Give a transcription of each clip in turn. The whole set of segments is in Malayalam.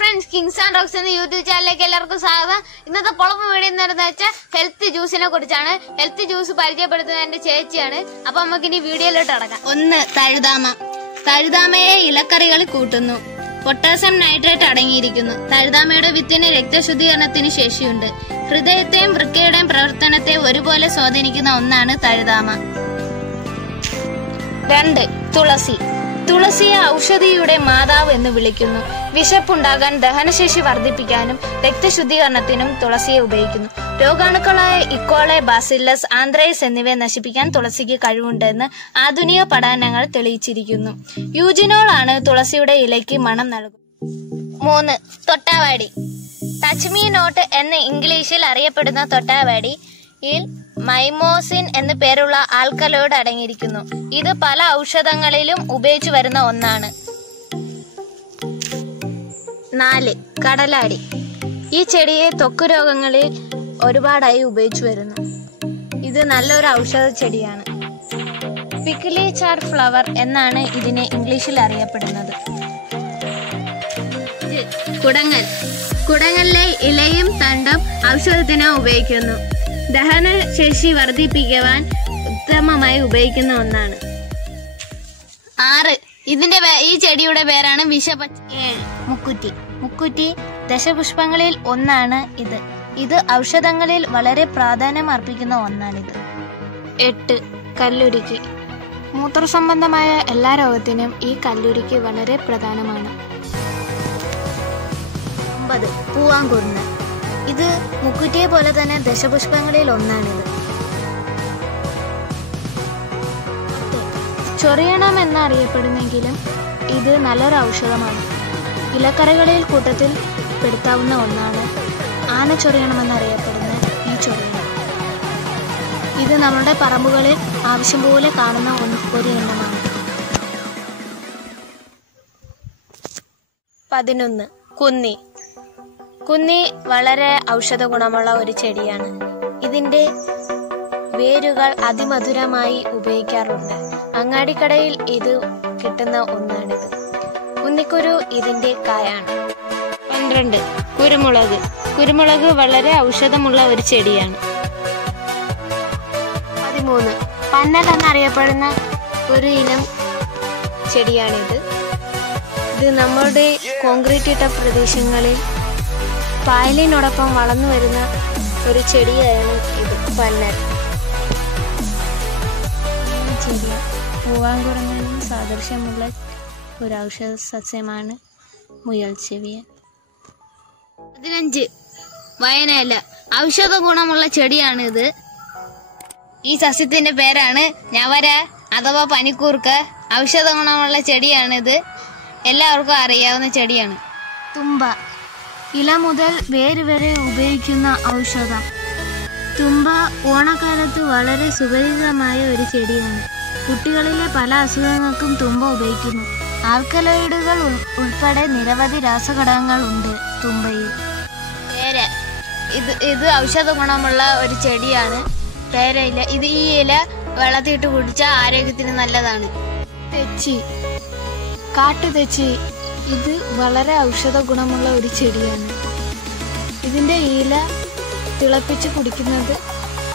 ഫ്രണ്ട്സ്, കിങ്സ് ആൻഡ് റോക്സ് എന്ന യൂട്യൂബ് ചാനലിലേക്ക് എല്ലാവർക്കും സ്വാഗതം. ഇന്നത്തെ പൊളപ്പ് വീഡിയോ എന്താണെന്ന് വെച്ചാൽ ഹെൽത്ത് ജ്യൂസിനെ കുറിച്ചാണ്. ഹെൽത്ത് ജ്യൂസ് പരിചയപ്പെടുത്തുന്നത് എന്റെ ചേച്ചിയാണ്. അപ്പൊ നമുക്ക് ഇനി വീഡിയോയിലോട്ട് അടക്കാം. 1. തഴുതാമ. തഴുതാമയെ ഇലക്കറികളിൽ കൂട്ടുന്നു. പൊട്ടാസ്യം നൈട്രേറ്റ് അടങ്ങിയിരിക്കുന്നു. തഴുതാമയുടെ വിത്തിന് രക്തശുദ്ധീകരണത്തിന് ശേഷിയുണ്ട്. ഹൃദയത്തെയും വൃക്കയുടെയും പ്രവർത്തനത്തെ ഒരുപോലെ സ്വാധീനിക്കുന്ന ഒന്നാണ് തഴുതാമ. 2. തുളസി. തുളസിയെ ഔഷധിയുടെ മാതാവ് എന്ന് വിളിക്കുന്നു. വിശപ്പുണ്ടാകാൻ, ദഹനശേഷി വർദ്ധിപ്പിക്കാനും രക്തശുദ്ധീകരണത്തിനും തുളസിയെ ഉപയോഗിക്കുന്നു. രോഗാണുക്കളായ ഇക്കോളെ, ബാസില്ലസ്, ആന്ത്രൈസ് എന്നിവയെ നശിപ്പിക്കാൻ തുളസിക്ക് കഴിവുണ്ടെന്ന് ആധുനിക പഠനങ്ങൾ തെളിയിച്ചിരിക്കുന്നു. യൂജിനോൾ ആണ് തുളസിയുടെ ഇലയ്ക്ക് മണം നൽകുന്നത്. 3. തൊട്ടാവാടി. ടച്ച് മീ നോട്ട് എന്ന് ഇംഗ്ലീഷിൽ അറിയപ്പെടുന്ന തൊട്ടാവാടിയിൽ മൈമോസിൻ എന്നു പേരുള്ള ആൽക്കലോയിഡ് അടങ്ങിയിരിക്കുന്നു. ഇത് പല ഔഷധങ്ങളിലും ഉപയോഗിച്ചു വരുന്ന ഒന്നാണ്. 4. കടലാടി. ഈ ചെടിയെ ത്വക്ക് രോഗങ്ങളിൽ ഒരുപാടായി ഉപയോഗിച്ചു വരുന്നു. ഇത് നല്ലൊരു ഔഷധ ചെടിയാണ്. പിക്കിലി ചാർ ഫ്ലവർ എന്നാണ് ഇതിനെ ഇംഗ്ലീഷിൽ അറിയപ്പെടുന്നത്. കുടങ്ങൽ. കുടങ്ങലിലെ ഇലയും തണ്ടും ഔഷധത്തിനായി ഉപയോഗിക്കുന്നു. ദഹനശേഷി വർദ്ധിപ്പിക്കുവാൻ ഉത്തമമായി ഉപയോഗിക്കുന്ന ഒന്നാണ്. 6. ഈ ചെടിയുടെ പേരാണ് വിഷപച്ച. 7. മുക്കുറ്റി. മുക്കുറ്റി ദശപുഷ്പങ്ങളിൽ ഒന്നാണ് ഇത്. ഇത് ഔഷധങ്ങളിൽ വളരെ പ്രാധാന്യം അർപ്പിക്കുന്ന ഒന്നാണിത്. 8. കല്ലുരുക്കി. മൂത്രസംബന്ധമായ എല്ലാ രോഗത്തിനും ഈ കല്ലുരുക്കി വളരെ പ്രധാനമാണ്. 9. പൂവാങ്കുരുന്ന്. ഇത് മുക്കുറ്റിയെ പോലെ തന്നെ ദശപുഷ്പങ്ങളിൽ ഒന്നാണിത്. ചൊറിയണം എന്നറിയപ്പെടുന്നെങ്കിലും ഇത് നല്ലൊരു ഔഷധമാണ്. ഇലക്കറികളിൽ കൂട്ടത്തിൽ പെടുത്താവുന്ന ഒന്നാണ് ആനച്ചൊറിയണമെന്നറിയപ്പെടുന്ന ഈ ചൊറിയണം. ഇത് നമ്മുടെ പറമ്പുകളിൽ ആവശ്യം പോലെ കാണുന്ന ഒരു ഇനമാണ്. 11. കുന്നി. കുന്നി വളരെ ഔഷധ ഗുണമുള്ള ഒരു ചെടിയാണ്. ഇതിന്റെ വേരുകൾ അതിമധുരമായി ഉപയോഗിക്കാറുണ്ട്. അങ്ങാടിക്കടയിൽ ഇത് കിട്ടുന്ന ഒന്നാണിത്. കുന്നിക്കുരു ഇതിന്റെ കായാണ്. 12. കുരുമുളക്. കുരുമുളക് വളരെ ഔഷധമുള്ള ഒരു ചെടിയാണ്. 13. പന്നൽ എന്നറിയപ്പെടുന്ന ഒരു ഇനം ചെടിയാണിത്. ഇത് നമ്മുടെ കോൺക്രീറ്റ് ഇട്ട പ്രദേശങ്ങളിൽ പായലിനോടൊപ്പം വളർന്നു വരുന്ന ഒരു ചെടിയാണ് ഇത്, പന്നൽ. ഈ ചെടി പൂവാങ്കുരുന്നിനും സാദൃശ്യമുള്ള ഒരു ഔഷധ സസ്യമാണ് മുയൽ ചെവിയൻ. 15. വയനയില. ഔഷധ ഗുണമുള്ള ചെടിയാണിത്. ഈ സസ്യത്തിന്റെ പേരാണ് ഞവര അഥവാ പനിക്കൂർക്ക. ഔഷധ ഗുണമുള്ള ചെടിയാണിത്. എല്ലാവർക്കും അറിയാവുന്ന ചെടിയാണ്. തുമ്പ. ഇല മുതൽ വേര് വരെ ഉപയോഗിക്കുന്ന ഔഷധം. തുമ്പ ഓണക്കാലത്ത് വളരെ സുപരിചിതമായ ഒരു ചെടിയാണ്. കുട്ടികളിലെ പല അസുഖങ്ങൾക്കും തുമ്പ ഉപയോഗിക്കുന്നു. ആൽക്കലോയിഡുകൾ ഉൾപ്പെടെ നിരവധി രാസഘടകങ്ങൾ ഉണ്ട് തുമ്പയിൽ. പേര. ഇത് ഔഷധ ഗുണമുള്ള ഒരു ചെടിയാണ്. പേരയില. ഈ ഇല വെള്ളത്തിട്ട് കുടിച്ചാൽ ആരോഗ്യത്തിന് നല്ലതാണ്. തെച്ചി. കാട്ടുതെച്ചി. ഇത് വളരെ ഔഷധ ഗുണമുള്ള ഒരു ചെടിയാണ്. ഇതിന്റെ ഇല തിളപ്പിച്ച് കുടിക്കുന്നത്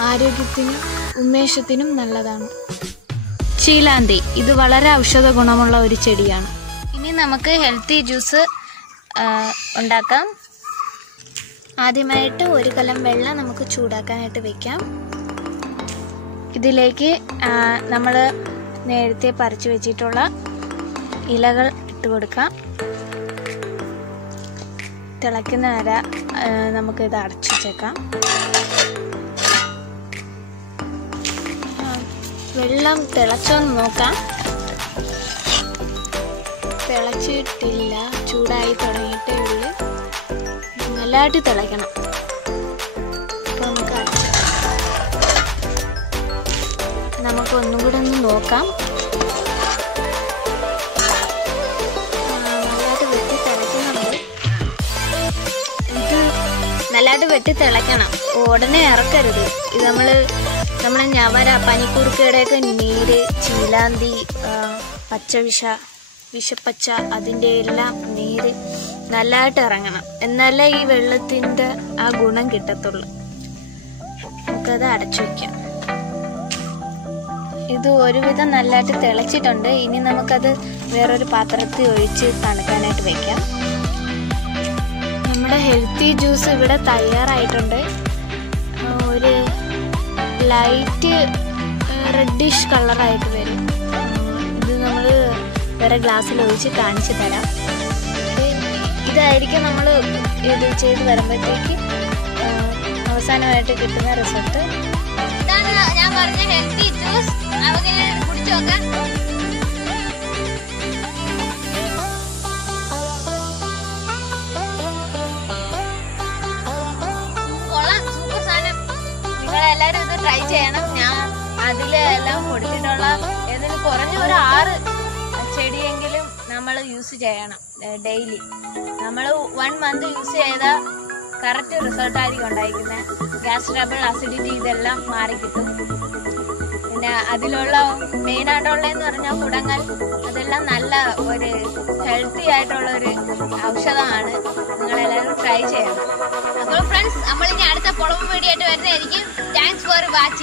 ആരോഗ്യത്തിനും ഉന്മേഷത്തിനും നല്ലതാണ്. ചീലാന്തി. ഇത് വളരെ ഔഷധ ഗുണമുള്ള ഒരു ചെടിയാണ്. ഇനി നമുക്ക് ഹെൽത്തി ജ്യൂസ് ഉണ്ടാക്കാം. ആദ്യമായിട്ട് ഒരു കലം വെള്ളം നമുക്ക് ചൂടാക്കാനായിട്ട് വെക്കാം. ഇതിലേക്ക് നമ്മൾ നേരത്തെ പറിച്ചു വെച്ചിട്ടുള്ള ഇലകൾ ഇട്ട് കൊടുക്കാം. തിളയ്ക്കുന്ന വരെ നമുക്കിത് അടച്ചു വെച്ചേക്കാം. വെള്ളം തിളച്ചോന്ന് നോക്കാം. തിളച്ചിട്ടില്ല, ചൂടായി തുടങ്ങിയിട്ടേ ഉള്ളൂ. നല്ലതായിട്ട് തിളയ്ക്കണം. അപ്പോൾ നമുക്ക് ഒന്നും കൂടെ ഒന്ന് നോക്കാം. നല്ലതായിട്ട് വെട്ടി തിളയ്ക്കണം. ഉടനെ ഇറക്കരുത്. ഇത് നമ്മൾ ഞവര, പനിക്കൂർക്കയുടെയൊക്കെ നീര്, ചീലാന്തി, വിഷപ്പച്ച അതിൻ്റെ എല്ലാം നീര് നല്ലതായിട്ട് ഇറങ്ങണം, എന്നാലേ ഈ വെള്ളത്തിന്റെ ആ ഗുണം കിട്ടത്തുള്ളൂ. നമുക്കത് അടച്ചു വെക്കാം. ഇത് ഒരുവിധം നല്ലതായിട്ട് തിളച്ചിട്ടുണ്ട്. ഇനി നമുക്കത് വേറൊരു പാത്രത്തിൽ ഒഴിച്ച് തണുക്കാനായിട്ട് വെക്കാം. നമ്മുടെ ഹെൽത്തി ജ്യൂസ് ഇവിടെ തയ്യാറായിട്ടുണ്ട്. ഒരു ലൈറ്റ് റെഡിഷ് കളറായിട്ട് വരും. ഇത് നമ്മൾ വേറെ ഗ്ലാസ്സിൽ ഒഴിച്ച് കാണിച്ചു തരാം. ഇതായിരിക്കും നമ്മൾ ഇത് ചെയ്ത് വരുമ്പോഴത്തേക്ക് അവസാനമായിട്ട് കിട്ടുന്ന റിസൾട്ട്. ഇതാണ് ഞാൻ പറഞ്ഞ ഹെൽത്തി ജ്യൂസ്. അവങ്ങനെ കുടിച്ചു നോക്കാം. കൊള്ളാം, സൂപ്പർ സാധനം. നിങ്ങളെല്ലാരും ഇത് ട്രൈ ചെയ്യണം. ഞാൻ അതിലെല്ലാം കൊടുത്തിട്ടുള്ള ഏതെങ്കിലും കുറഞ്ഞ ഒരു 6 ചെടിയെങ്കിലും നമ്മൾ യൂസ് ചെയ്യണം ഡെയിലി. നമ്മൾ 1 മന്ത് യൂസ് ചെയ്താൽ കറക്റ്റ് റിസൾട്ട് ആയിരിക്കും ഉണ്ടായിരിക്കുന്നത്. ഗ്യാസ് ട്രബിൾ, അസിഡിറ്റി ഇതെല്ലാം മാറിക്കിട്ടും. പിന്നെ അതിലുള്ള മെയിനായിട്ടുള്ളതെന്ന് പറഞ്ഞാൽ കുടങ്ങൽ, അതെല്ലാം നല്ല ഒരു ഹെൽത്തി ആയിട്ടുള്ള ഒരു ഔഷധമാണ്. നിങ്ങളെല്ലാവരും ട്രൈ ചെയ്യണം. അപ്പോൾ ഫ്രണ്ട്സ്, നമ്മളിനി അടുത്ത പൊളമ്പ് വീഡിയോ ആയിട്ട് വരുന്നതായിരിക്കും. Thanks for watching.